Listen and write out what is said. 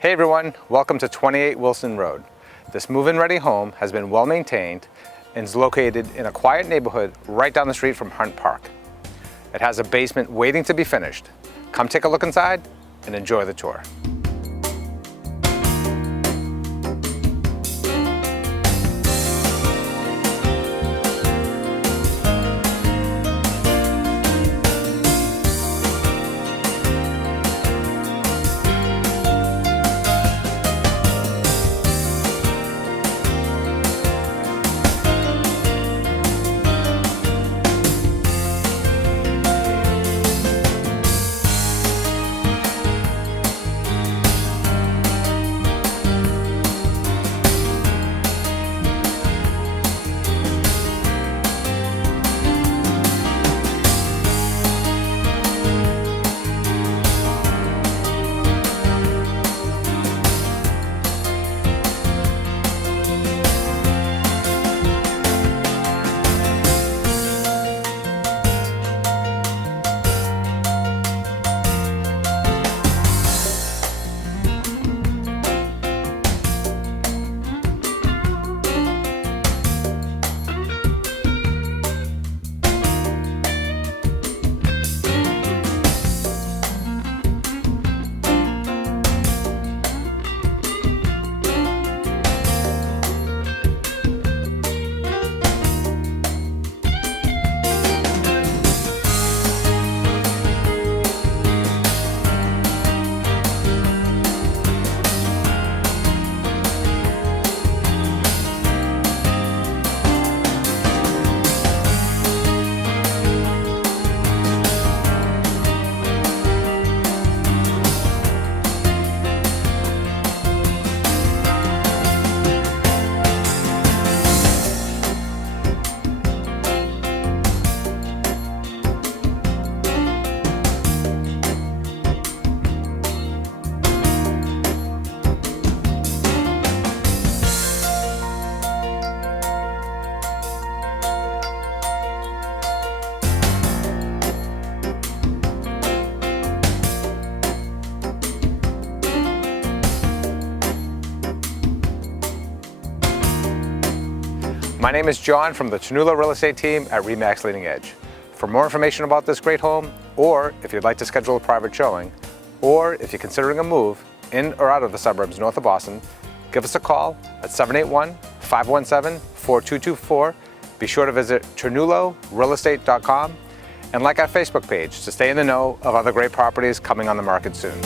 Hey everyone, welcome to 28 Wilson Road. This move-in ready home has been well maintained and is located in a quiet neighborhood right down the street from Hunt Park. It has a basement waiting to be finished. Come take a look inside and enjoy the tour. My name is John from the Ternullo Real Estate team at RE/MAX Leading Edge. For more information about this great home, or if you'd like to schedule a private showing, or if you're considering a move in or out of the suburbs north of Boston, give us a call at 781-517-4224. Be sure to visit ternullorealestate.com and like our Facebook page to stay in the know of other great properties coming on the market soon.